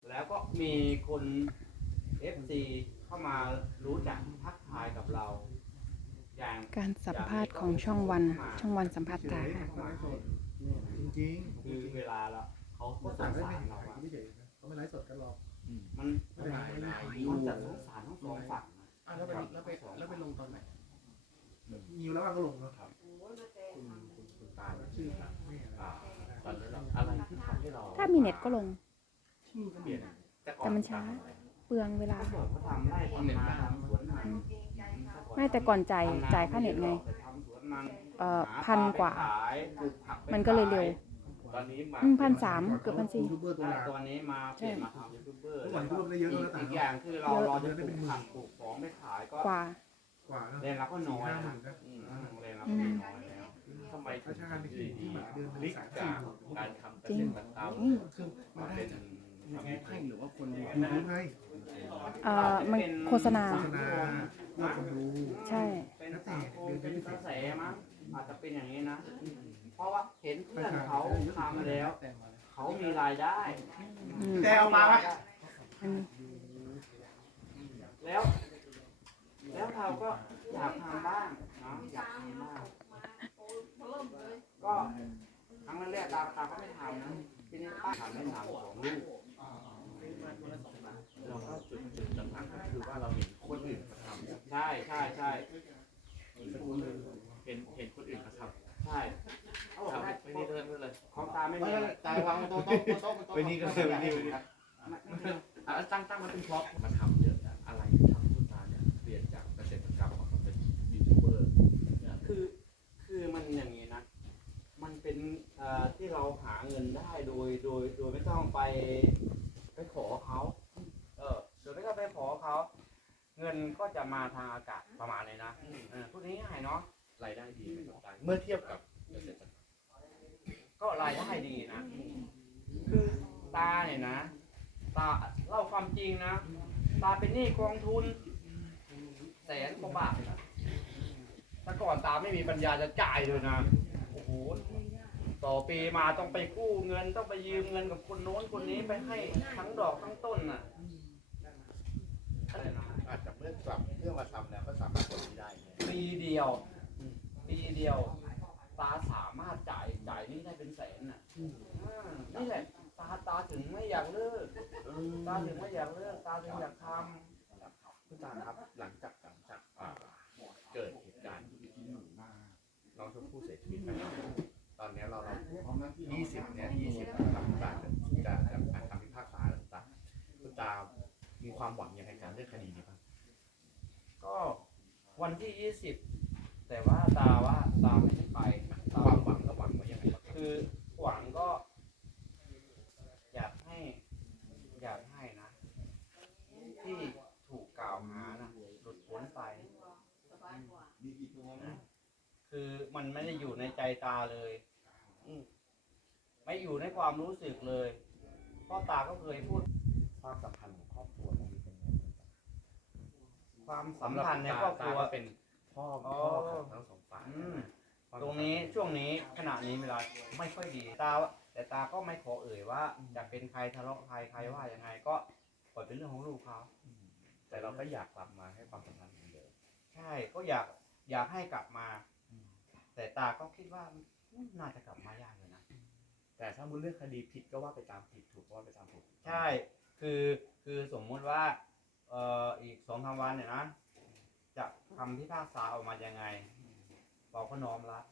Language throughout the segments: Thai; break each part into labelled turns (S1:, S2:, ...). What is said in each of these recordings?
S1: แล้วก็มีคน FC เข้ามารู้จักทักทายกับเราอย่าง
S2: การสัมภาษณ์ของช่องวันสัมภาษณ์ตาค่ะ
S3: จริง
S1: คือเวลาแล้วเขา
S3: ๆ
S1: ก็ส
S3: ต่าง
S1: ง
S3: ได้
S1: สา
S3: ไม่
S1: ร
S3: เห็น
S1: เราอะ
S3: ไม่เฉยนะเขาไม่ไลฟ์สดกันหรอก
S1: มัน
S3: ไม่เป็นไรไม่เป็นไร
S1: มันจะสงสารทั้งสองฝั่งนะ
S4: แล้วไปลงตอนไหน
S3: มีแล้วก็ลงเนาะ
S4: คุณตาชื่อครับตอนนั้นอะไรที่ทำให้เรา
S2: ถ้ามีเน็ตก็ลง
S4: เปลี่ยน
S2: แต่มันช้า เปลืองเวลา
S1: เขาบอกเขาทำไร่ทำนาทำสวนมัน
S2: ไม่แต่ก่อนจ่ายค่าเน็ตไง
S1: ทำสวนมัน
S2: 1,000 กว่า
S1: ขายปลูกผักไป
S2: มันก็เลยเร็ว
S4: ตอนนี้มา
S2: 1,300 เกือบ
S3: ยูทูบเบอร์ตัว
S1: ขาย
S3: หลัก
S1: ตัวนี้มาเปลี่ยนมาทำยูทูบเบอร์
S3: เมื่อก่อนยูทูบเบอร์ได้เยอะแล้วนะ
S1: อีกอย่างคือเราจะปลูกผักปลูกของไปขายก็
S2: กว่า
S3: กว่านะ
S1: แรงเราก็น้อยนะ
S3: 50,000นะ
S1: แรงเราก็น้อยแล้ว
S4: ทำไม
S3: ประชาชนที่หมาเดือน
S4: ลิก
S3: 3-4
S4: จากการทำเกษตรกรรม
S3: คือมั
S4: มาน
S3: ได้
S4: เป็น
S3: จาก
S4: ทำให้หรือว่าคนดู
S3: ยูทูบไง
S2: มันโฆษณา
S3: โฆษณายอดคนดู
S2: ใช่
S1: เป็นสังคมเป็นกระแสมั้งอาจจะเป็นอย่างนี้นะ เพราะว่าเห็นเพื่อนเขาทำแล้ว เขามีรายได้
S3: แต่เอามาไหม
S2: อันนี้
S1: แล้วเราก็อยากทำบ้างนะอยากทำบ้างก็ครั้งแรกๆตาก็ไม่ทำนะทีนี้ป้าทำได้ทำของลูก
S4: เราก็จุดสำคัญก็คือว่าเราเห็นคนอื่นเขาทำ
S1: ใช่ใช่ใช่
S4: เห็นคนอื่นเขาทำ
S1: ใช่เขาบอก
S4: ทำ
S1: ได้
S4: ไม่นี่ก็เลย
S1: ของตาไม่มี
S4: ตายวางโต๊ะไปนี่ก็เลยไปนี่ตั้งมันเป็นพร็อพมาทำเยอะอะไรทำคุณตาเนี่ยเปลี่ยนจากเกษตรกรรมมาเป็นยูทูบเบอร์
S1: คือมันอย่างนี้นะ มันเป็นที่เราหาเงินได้โดยไม่ต้องไปขอเขาโดยไม่ต้องไปขอเขา เงินก็จะมาทางอากาศประมาณนี้นะพูดง่ายๆเนาะ
S4: รายได้ดีไหมครับตาเมื่อเทียบกับเกษตรกรรม
S1: ก็รายได้ดีนะ คือตาเนี่ยนะ ตาเล่าความจริงนะ ตาเป็นหนี้กองทุน100,000 กว่าบาทนะแต่ก่อนตาไม่มีปัญญาจะจ่ายเลยนะ โอ้โห ต่อปีมาต้องไปกู้เงินต้องไปยืมเงินกับคนโน้นคนนี้ไปให้ทั้งดอกทั้งต้นน่ะ
S4: อาจจะเมื่อมาทำแล้วก็สามารถผลได้
S1: ปีเดียวตาสามารถจ่ายหนี้ได้เป็น100,000น่ะนี่แหละตาถึงไม่อยากเลิกตาถึงไม่อยากเลิกตาถึงอยากทำ
S4: คุณตาครับหลังจากเกิดเหตุการณ์น้องชมพู่เสียชีวิตไปตอนนี้เรา20เนี่ย20ครับคุณตาจะคำพิพากษาแล้วคุณตามีความหวังยังไงการเรื่องคดีนี้บ้าง
S1: ก็วันที่20แต่ว่าตาไม่ได้ไปตา
S4: ความหวังระหวังว่ายังไงบ้าง
S1: คือหวังก็อยากให้นะ ที่ถูกกล่าวหานะหลุดพ้นไปนะคือมันไม่ได้อยู่ในใจตาเลยไม่อยู่ในความรู้สึกเลยพ่อตาก็เคยพูด
S4: ความสัมพันธ์ของครอบครัวตรงนี้เป็นยังไงบ้าง
S1: ความสัมพันธ์ในครอบครัว
S4: เป็นพ่อของทั้งสองฝ่าย
S1: ตรงนี้ช่วงนี้ขณะนี้เวลาไม่ค่อยดีแต่ตาก็ไม่ขอเอ่ยว่าจะเป็นใครทะเลาะใครว่ายังไงก็ปล่อยเป็นเรื่องของลูกเขา
S4: แต่เราก็อยากกลับมาให้ความสัมพันธ์เหมือนเดิม
S1: ใช่ก็อยากให้กลับมา แต่ตาก็คิดว่าน่าจะกลับมายากเลยนะ
S4: แต่ถ้ามุนเรื่องคดีผิดก็ว่าไปตามผิดถูกก็ว่าไปตามถูก
S1: ใช่คือสมมุติว่าอีก2-3 วันเนี่ยนะจะคำพิพากษาออกมายังไงเราก็น้อมรับ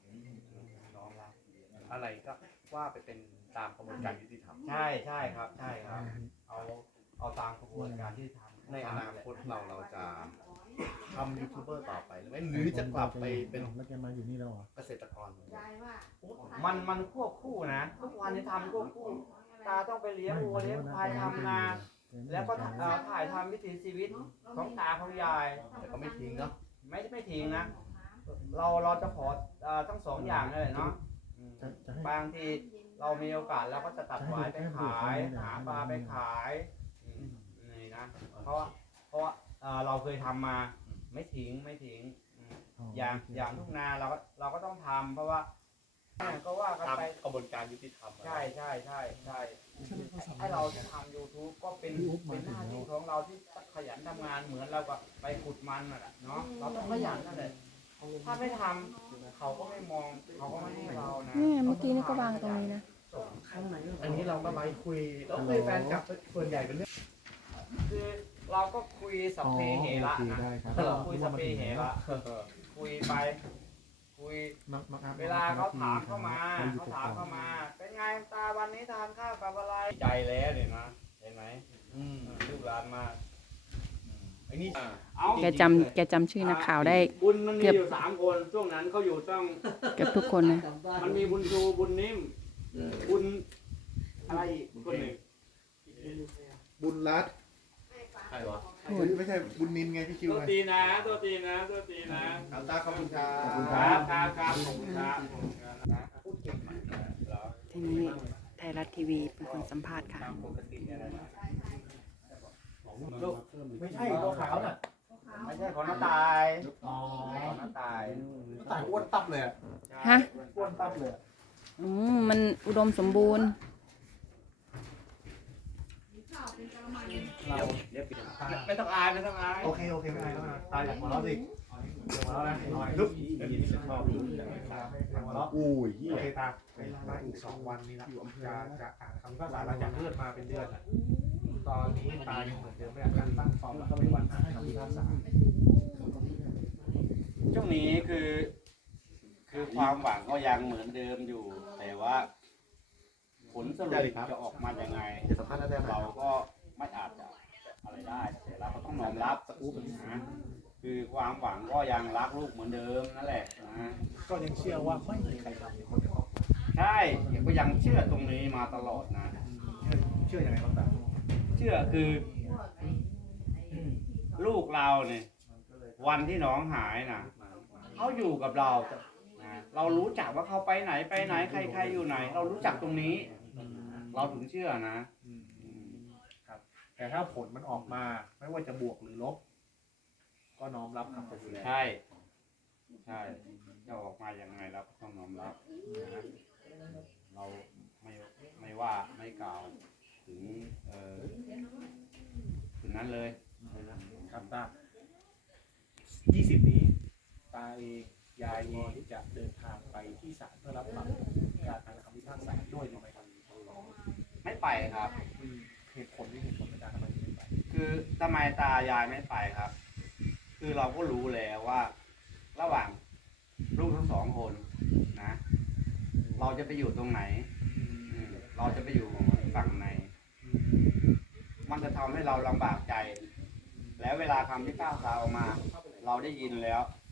S4: อะไรก็ว่าไปเป็นตามกระบวนการยุติธรรม
S1: ใช่ครับเอาตามกระบวนการที่ทำ
S4: ในอนาคตเราจะทำยูทูบเบอร์ต่อไปหรือไม่หรือจะกลับไปเป็น
S3: แล้วแกมาอยู่นี่แล้วเหรอ
S4: เกษตรกร
S1: มันควบคู่นะทุกวันนี้ทำควบคู่ตาต้องไปเลี้ยงวัวเลี้ยงควายทำนาแล้วก็ถ่ายทำวิถีชีวิตของตาของยาย
S4: แต่ก็ไม่ทิ้งเนาะ
S1: ไม่ทิ้งนะเราจะขอทั้ง2 อย่างเลยเนาะบางทีเรามีโอกาสเราก็จะตัดหวายไปขายหาปลาไปขายนี่นะเพราะเราเคยทำมาไม่ทิ้งอย่างทุ่งนาเราก็ต้องทำเพราะว่าก็ว่ากัน
S4: ตาม
S1: ไป
S4: กระบวนการยุติธรรมอะ
S1: ใช่ใช่ใช่ใช่ให้เราที่ทำ YouTube ก็เป็นหน้าที่ของเราที่ขยันทำงานเหมือนเรากับไปขุดมันน่ะเนาะเราต้องขยันนั่นแหละถ้าไม่ทำเขาก็ไม่มองเขาก็ไม่ให้เรานะ
S2: นี่เมื่อกี้นี่ก็วางตรงนี้นะ
S4: อันนี้เราก็ไปคุยแล้วคุยแฟนกลับส่วนใหญ่เป็นเรื่อง
S1: คือเราก็คุยสัพเพเหระ
S3: โอเค
S1: นะ
S3: ได้ครับ
S1: เราคุยสัพเพเหระคุยไปคุย เวลาเขาถามเข้ามาเป็นไงตาวันนี้ทานข้าวกับอะไรใจแล้วเนี่ยนะเห็นไหมลูกหลานมา
S4: ไอ้นี่
S1: เอา
S2: แกจำชื่อนักข่าวได้
S1: บุญมันมีอยู่3 คนช่วงนั้นเขาอยู่ต้อง
S2: เกือบทุกคนนะ
S1: มันมีบุญชูบุญนิ่มบุญอะไรอีกคนหนึ่ง
S3: บุญรัต
S4: ใครวะ
S3: ไม่ใช่บุญนินไงพี่คิว
S1: ตัว
S3: ไง
S1: ตีนะตัวตีนะ
S4: เอาตาขอบคุณครับ
S1: ครับขอบคุณครับนะพูดเก่งมากเหรอ
S2: ทีนี้ไทยรัฐทีวีเป็นคนสัมภาษณ์ค่ะ
S1: ปกติอะไรนะ
S4: ลูกไม่ใช่ตัวขาวน่ะ
S1: ไม่ใช่ของน้าตาย
S3: อ๋อ
S1: ของน้าตาย
S3: ต่างอ้วนตับเลยอะ
S2: ฮะ
S3: อ้วนตับเลยอะ
S2: มันอุดมสมบูรณ์
S3: เรา
S1: ไม่ต้องอายไม่ต้องอาย
S3: โอเคไม่เป็นไรแล้วนะตายอยากหัวเราะสิอยากหัวเราะนะหน่อยลุกชอบอยากหัวเราะ
S5: อุ้ย
S3: โอเคตามาอีก2 วันนี้ละจะอ่านคำพิพากษาหลังจากเลื่อนมาเป็นเดือนอะตอนนี้ตายังเหมือนเดิมไม่อาการตั้งฟอร์มแล้วก็ไปวันอ่านคำพิพากษา
S1: ช่วงนี้คือความหวังก็ยังเหมือนเดิมอยู่ แต่ว่าผลสรุปจะออกมายังไง
S3: จะสัมภาษณ์ได้ไหม
S1: เราก็ไม่อาจจะอะไรได้แต่เราก็ต้องยอมรับนะคือความหวังก็ยังรักลูกเหมือนเดิมนั่นแหละนะ
S3: ก็ยังเชื่อว่าไม่มีใครทำในคนในครอบครัว
S1: ใช่ก็ยังเชื่อตรงนี้มาตลอดนะ
S3: เชื่อยังไงบ้างตา
S1: เชื่อคือลูกเราเนี่ยวันที่น้องหายนะเขาอยู่กับเรานะเรารู้จักว่าเขาไปไหนใครอยู่ไหน เรารู้จักตรงนี้ เราถึงเชื่อนะ
S3: แต่ถ้าผลมันออกมาไม่ว่าจะบวกหรือลบ ก็น้อมรับคำตัดสิน
S1: ใช่ ใช่จะออกมาอย่างไงเราก็ต้องน้อมรับนะเราไม่ว่าไม่กล่าวถึงถึงนั้นเลย
S3: ครับตา20 นี้ตาเองยายเองจะเดินทางไปที่ศาลเพื่อรับฟังการอ่านคำพิพากษาด้วยหรือไม่ครับ
S1: ไม่ไปครับ
S3: เหตุผลในการทำไมถึงไม่ไป
S1: คือทำไมตายายไม่ไปครับ คือเราก็รู้แล้วว่า ระหว่างลูกทั้ง2 คนนะ เราจะไปอยู่ตรงไหนเราจะไปอยู่ฝั่งไหน มันจะทำให้เราลำบากใจ แล้วเวลาคำพิพากษาออกมา เราได้ยินแล้ว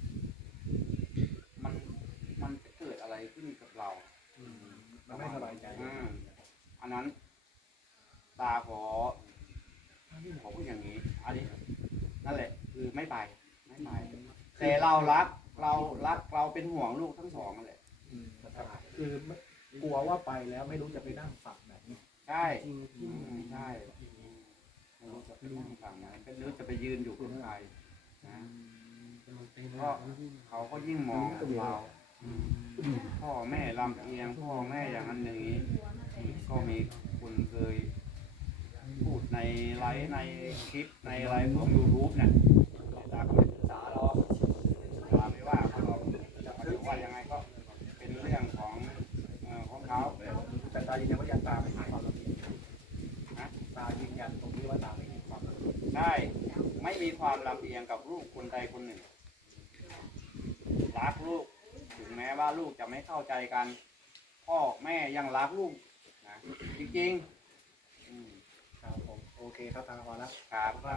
S1: มันจะเกิดอะไรขึ้นกับเรา
S3: มันไม่สบายใจ
S1: อันนั้น ตาขอพูดอย่างนี้อันนี้นั่นแหละ คือไม่ไปแต่เรารักเราเป็นห่วงลูกทั้ง2นั่นแหละ
S3: คือกลัวว่าไปแล้วไม่รู้จะไปนั่งฝั่งไหน
S1: ใช่ใช่ไม่รู้จะไปนั่งฝั่งไหนไม่รู้จะไปยืนอยู่กับใครนะก็เขาก็ยิ่งมองเราพ่อแม่ลำเอียงพ่อแม่อย่างนั้นอย่างนี้ ก็มีคนเคยพูดในไลฟ์ในคลิปในไลฟ์ของ YouTube เนี่ยตาก็ไม่ศึกษาหรอกตาไม่ว่าเขาหรอกจะว่ายังไงก็เป็นเรื่องของเขา
S3: แต่ตายืนยันว่าตาไม่มีความลำเอียงนะตายืนยันตรงนี้ว่าตาไม่มีความลำเอียง
S1: ได้ไม่มีความลำเอียงกับลูกคนใดคนหนึ่งรักลูกถึงแม้ว่าลูกจะไม่เข้าใจกัน พ่อแม่ยังรักลูกนะจริงๆ
S3: ครับผมโอเคครับตาพอแล้ว
S1: ครับ